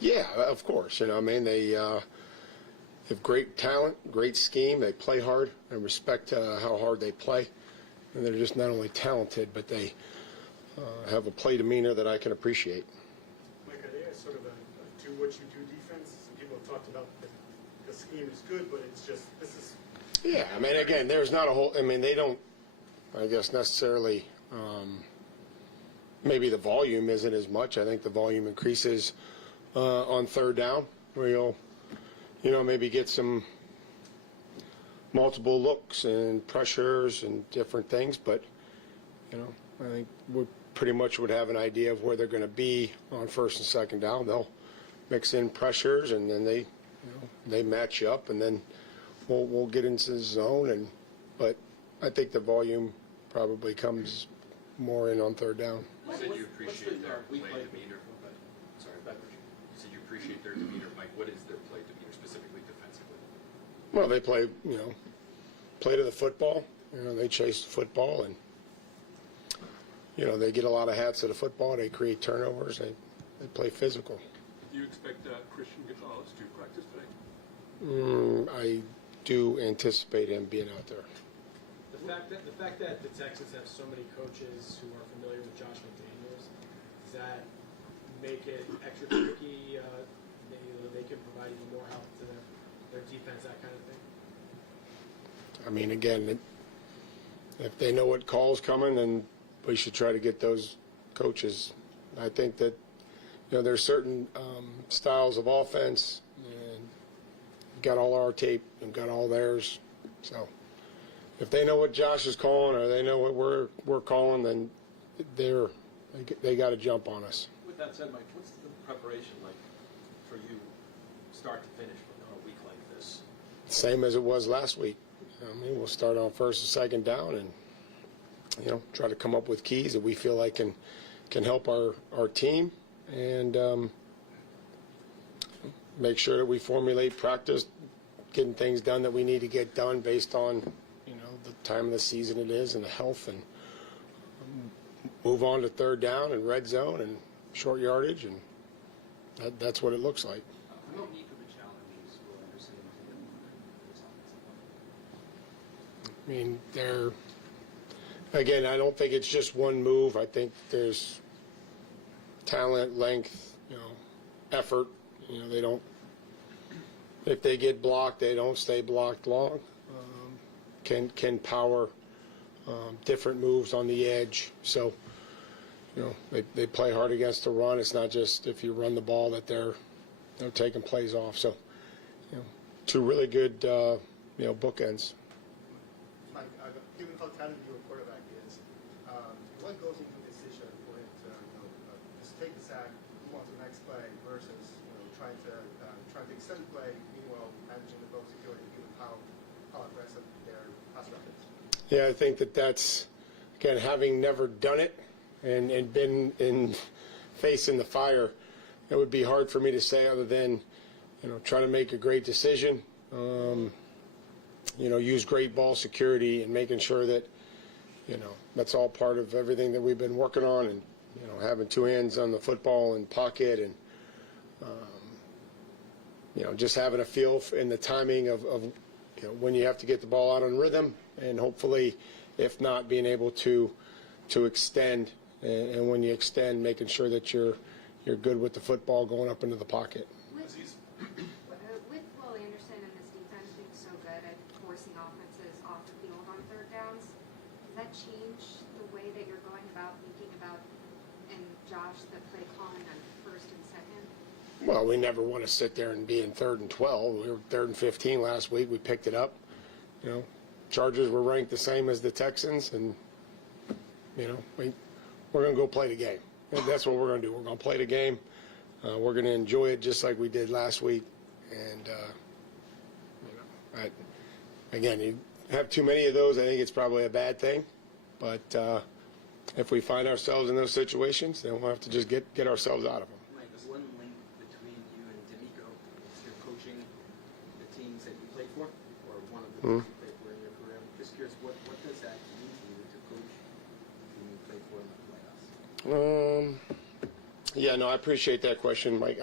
Yeah, of course. I mean, they have great talent, great scheme. They play hard. I respect how hard they play. And they're just not only talented, but they have a play demeanor that I can appreciate. Mike, are they sort of a do-what-you-do defense? Some people have talked about the scheme is good, but it's just, this is... Yeah, I mean, again, there's not a whole... I mean, they don't, I guess, necessarily... maybe the volume isn't as much. I think the volume increases on third down, where you'll, maybe get some multiple looks and pressures and different things. But, I think we pretty much would have an idea of where they're going to be on first and second down. They'll mix in pressures, and then they match up, and then we'll get into the zone. But I think the volume probably comes more in on third down. You said you appreciate their play demeanor. Sorry, you said you appreciate their demeanor, Mike. What is their play demeanor specifically defensively? Well, they play to the football. They chase the football, and they get a lot of hats at the football. They create turnovers. They play physical. Do you expect Christian Gonzalez to practice today? I do anticipate him being out there. The fact that the Texans have so many coaches who are familiar with Josh McDaniels, does that make it extra tricky? They can provide even more help to their defense, that kind of thing? I mean, again, if they know what call's coming, then we should try to get those coaches. I think that there's certain styles of offense, and we've got all our tape and got all theirs. So if they know what Josh is calling or they know what we're calling, then they got to jump on us. With that said, Mike, what's the preparation like for you, start to finish, on a week like this? Same as it was last week. I mean, we'll start on first and second down, and try to come up with keys that we feel like can help our team, and make sure that we formulate practice, getting things done that we need to get done based on the time of the season it is and the health, and move on to third down and red zone and short yardage, and that's what it looks like. How unique of a challenge will Anderson this offensive line? I mean, again, I don't think it's just one move. I think there's talent, length, effort. They don't, if they get blocked, they don't stay blocked long. Can power different moves on the edge. So, they play hard against the run. It's not just if you run the ball that they're taking plays off. So, two really good, bookends. Mike, given how talented your quarterback is, what goes into the decision for him to just take the sack, move on to the next play versus trying to extend the play, meanwhile managing the ball security, given how aggressive their pass rush is? Yeah, I think that's, again, having never done it and been in facing the fire, it would be hard for me to say other than, try to make a great decision, use great ball security and making sure that, that's all part of everything that we've been working on, and, having two hands on the football and pocket, and, just having a feel in the timing of when you have to get the ball out on rhythm, and hopefully, if not, being able to extend, and when you extend, making sure that you're good with the football going up into the pocket. With Will Anderson and this defense being so good at forcing offenses off the field on third downs, does that change the way that you're going about thinking about, and Josh, the play calling on first and second? Well, we never want to sit there and be in 3rd and 12. We were 3rd and 15 last week. We picked it up. Chargers were ranked the same as the Texans, and we're going to go play the game. And that's what we're going to do. We're going to play the game. We're going to enjoy it just like we did last week. And again, you have too many of those, I think it's probably a bad thing. But if we find ourselves in those situations, then we'll have to just get ourselves out of them. Mike, there's one link between you and D'Amico. It's your coaching the teams that you played for, or one of the teams you played for in your career. I'm just curious, what does that mean to you to coach the team you played for in the playoffs? Yeah, no, I appreciate that question, Mike.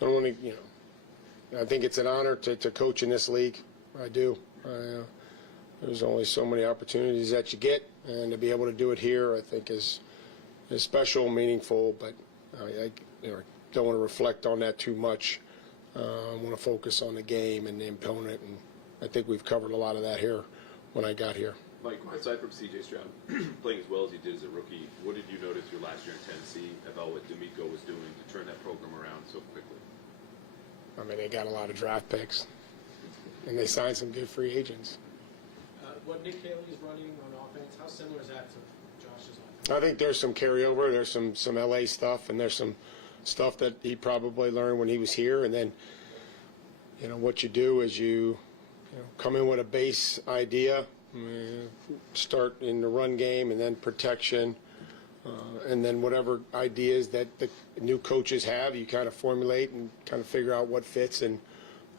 I don't want to, I think it's an honor to coach in this league. I do. There's only so many opportunities that you get, and to be able to do it here, I think is special, meaningful. But I don't want to reflect on that too much. I want to focus on the game and the opponent, and I think we've covered a lot of that here when I got here. Mike, aside from C.J. Stroud playing as well as he did as a rookie, what did you notice your last year in Tennessee about what D'Amico was doing to turn that program around so quickly? I mean, they got a lot of draft picks, and they signed some good free agents. What Nick Haley is running on offense, how similar is that to Josh's offense? I think there's some carryover. There's some LA stuff, and there's some stuff that he probably learned when he was here. And then, what you do is you come in with a base idea, start in the run game, and then protection, and then whatever ideas that the new coaches have, you kind of formulate and kind of figure out what fits and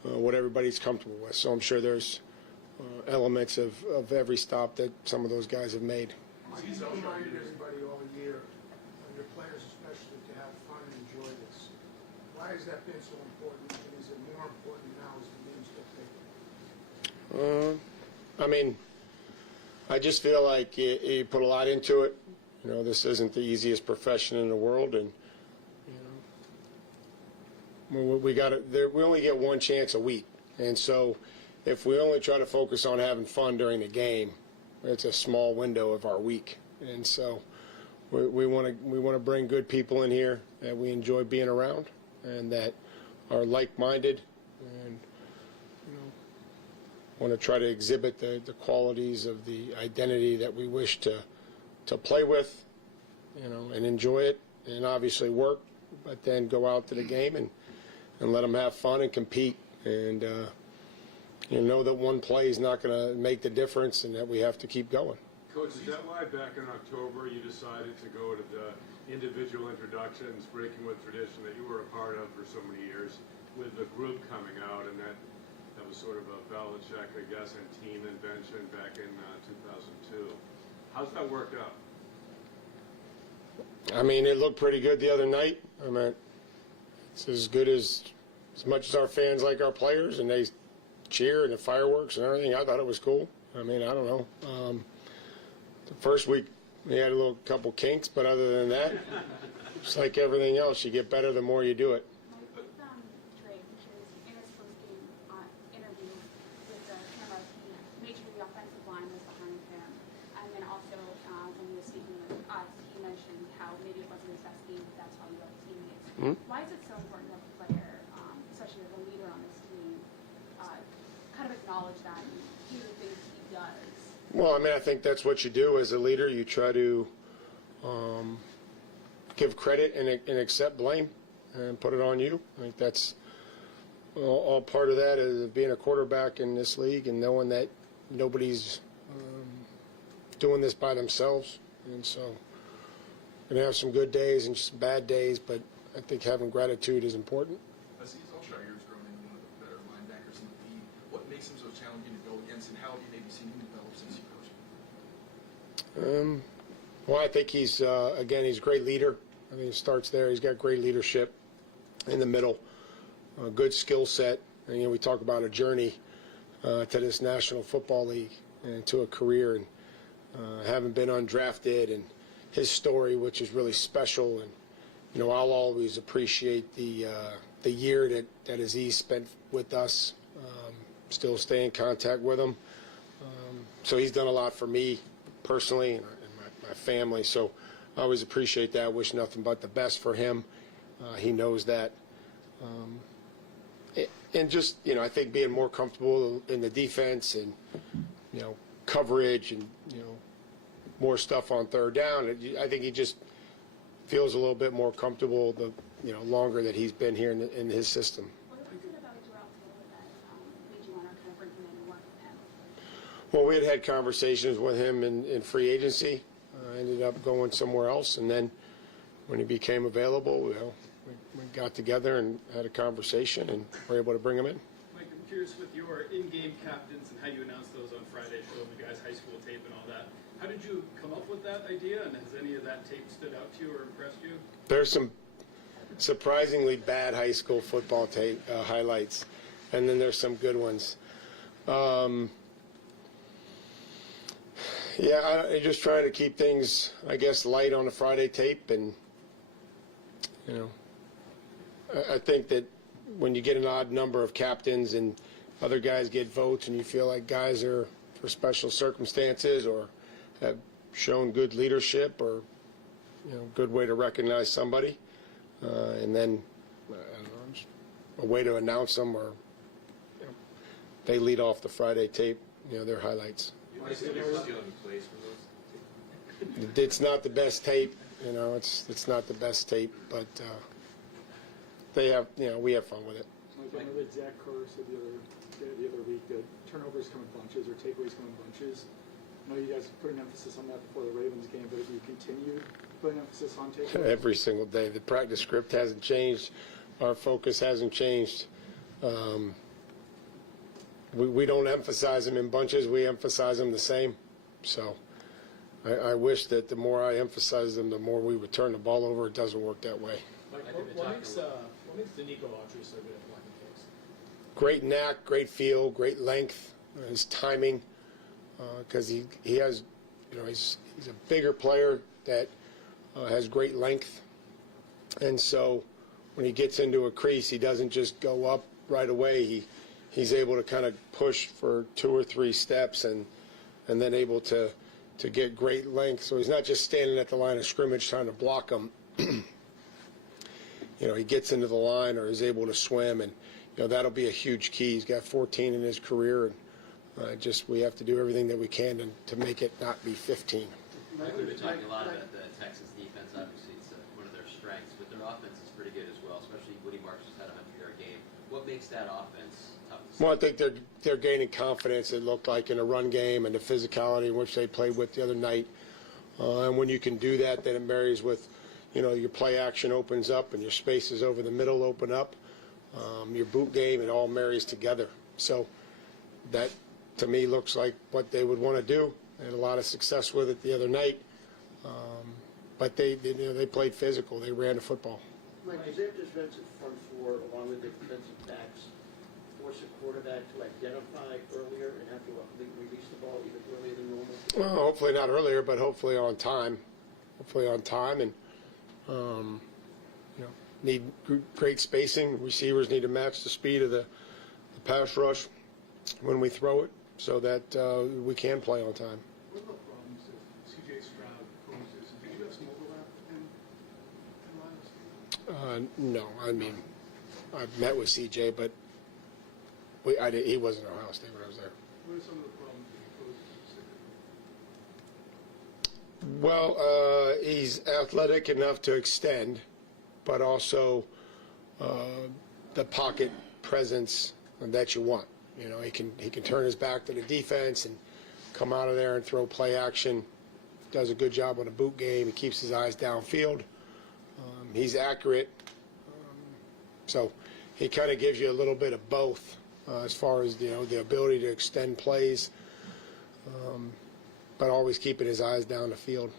what everybody's comfortable with. So I'm sure there's elements of every stop that some of those guys have made. He's reminded everybody all year, and your players especially, to have fun and enjoy this. Why has that been so important, and is it more important now as the game's get bigger? I mean, I just feel like you put a lot into it. This isn't the easiest profession in the world, and we only get one chance a week, and so if we only try to focus on having fun during the game, it's a small window of our week. And so we want to bring good people in here that we enjoy being around and that are like-minded and want to try to exhibit the qualities of the identity that we wish to play with, and enjoy it, and obviously work, but then go out to the game and let them have fun and compete, and know that one play is not going to make the difference and that we have to keep going. Coach, is that why back in October you decided to go to the individual introductions, breaking with tradition that you were a part of for so many years, with the group coming out, and that was sort of a Belichick, I guess, and team invention back in 2002. How's that worked out? I mean, it looked pretty good the other night. I mean, it's as good as much as our fans like our players, and they cheer and the fireworks and everything. I thought it was cool. I mean, I don't know. The first week we had a couple kinks, but other than that, it's like everything else. You get better the more you do it. With Trey, because in his post-game interview with the camera, he made sure the offensive line was behind him. And then also, when he was speaking with us, he mentioned how maybe it wasn't his best game, but that's how he loved teammates. Why is it so important that the player, especially as a leader on this team, kind of acknowledge that and do the things he does? Well, I mean, I think that's what you do as a leader. You try to give credit and accept blame and put it on you. I think that's all part of that is being a quarterback in this league and knowing that nobody's doing this by themselves. And so we're going to have some good days and some bad days, but I think having gratitude is important. As he's Alshirer's grown into one of the better linebackers in the league, what makes him so challenging to go against, and how have you maybe seen him develop since you coached him? Well, I think he's a great leader. I think it starts there. He's got great leadership in the middle, a good skill set. And, we talk about a journey to this National Football League and to a career, and having been undrafted, and his story, which is really special. And, I'll always appreciate the year that Aziz spent with us. Still stay in contact with him. So he's done a lot for me personally and my family. So I always appreciate that. Wish nothing but the best for him. He knows that. And just, I think being more comfortable in the defense and, coverage and, more stuff on third down. I think he just feels a little bit more comfortable the longer that he's been here in his system. What was it about Terrell Taylor that made you want to kind of bring him in and work with him? Well, we had conversations with him in free agency. Ended up going somewhere else, and then when he became available, we got together and had a conversation, and were able to bring him in. Mike, I'm curious with your in-game captains and how you announced those on Friday, showing the guys high school tape and all that. How did you come up with that idea, and has any of that tape stood out to you or impressed you? There's some surprisingly bad high school football tape highlights, and then there's some good ones. Yeah, I just trying to keep things, I guess, light on the Friday tape, and I think that when you get an odd number of captains and other guys get votes, and you feel like guys are for special circumstances or have shown good leadership or good way to recognize somebody, and then I don't know, just a way to announce them, or they lead off the Friday tape, their highlights. It's not the best tape, it's not the best tape, but they have, we have fun with it. I know that Zach Kerr said the other week that turnovers come in bunches or takeaways come in bunches. I know you guys put an emphasis on that before the Ravens game, but if you continue putting emphasis on takeaways? Every single day. The practice script hasn't changed. Our focus hasn't changed. We don't emphasize them in bunches. We emphasize them the same. So I wish that the more I emphasize them, the more we would turn the ball over. It doesn't work that way. What makes Danico Autry so good at blocking kicks? Great knack, great feel, great length, his timing, because he has, he's a bigger player that has great length, and so when he gets into a crease, he doesn't just go up right away. He's able to kind of push for 2 or 3 steps and then able to get great length. So he's not just standing at the line of scrimmage trying to block him. He gets into the line or is able to swim, and that'll be a huge key. He's got 14 in his career, and we have to do everything that we can to make it not be 15. We've been talking a lot about the Texans defense. Obviously, it's one of their strengths, but their offense is pretty good as well, especially Woody Marks just had a 100-yard game. What makes that offense tough to Well, I think they're gaining confidence. It looked like in a run game and the physicality in which they played with the other night. And when you can do that, then it marries with, your play action opens up and your spaces over the middle open up. Your boot game, it all marries together. So that, to me, looks like what they would want to do. They had a lot of success with it the other night. But they played physical. They ran the football. Mike, is their defensive front four, along with the defensive backs, force a quarterback to identify earlier and have to release the ball even earlier than normal? Well, hopefully not earlier, but hopefully on time. And need great spacing. Receivers need to match the speed of the pass rush when we throw it, so that we can play on time. What about problems if C.J. Stroud poses? Did you have some overlap with him in Ohio State? No, I mean, I've met with C.J., but he wasn't at Ohio State when I was there. What are some of the problems that he poses specifically? Well, he's athletic enough to extend, but also the pocket presence that you want. He can turn his back to the defense and come out of there and throw play action. Does a good job on the boot game. He keeps his eyes downfield. He's accurate. So he kind of gives you a little bit of both as far as the ability to extend plays, but always keeping his eyes down the field.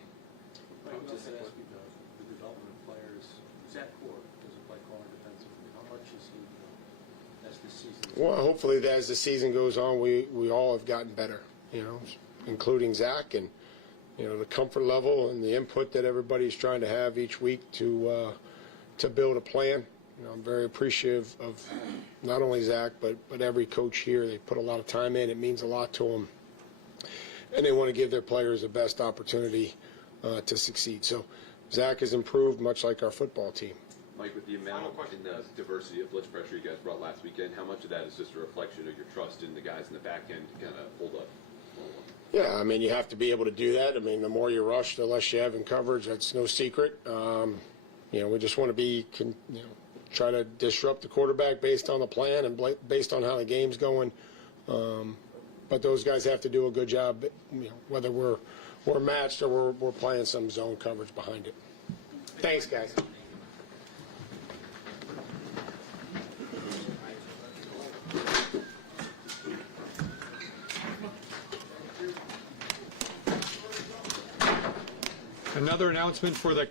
I would just ask you the development of players. Zach Core doesn't play calling defensively. How much is he as the season? Well, hopefully as the season goes on, we all have gotten better, including Zach, and the comfort level and the input that everybody's trying to have each week to build a plan. I'm very appreciative of not only Zach, but every coach here. They put a lot of time in. It means a lot to them. And they want to give their players the best opportunity to succeed. So Zach has improved, much like our football team. Mike, with the amount and the diversity of blitz pressure you guys brought last weekend, how much of that is just a reflection of your trust in the guys in the back end to kind of hold up? Yeah, I mean, you have to be able to do that. I mean, the more you rush, the less you have in coverage. That's no secret. We just want to try to disrupt the quarterback based on the plan and based on how the game's going. But those guys have to do a good job, whether we're matched or we're playing some zone coverage behind it. Thanks, guys. Another announcement for the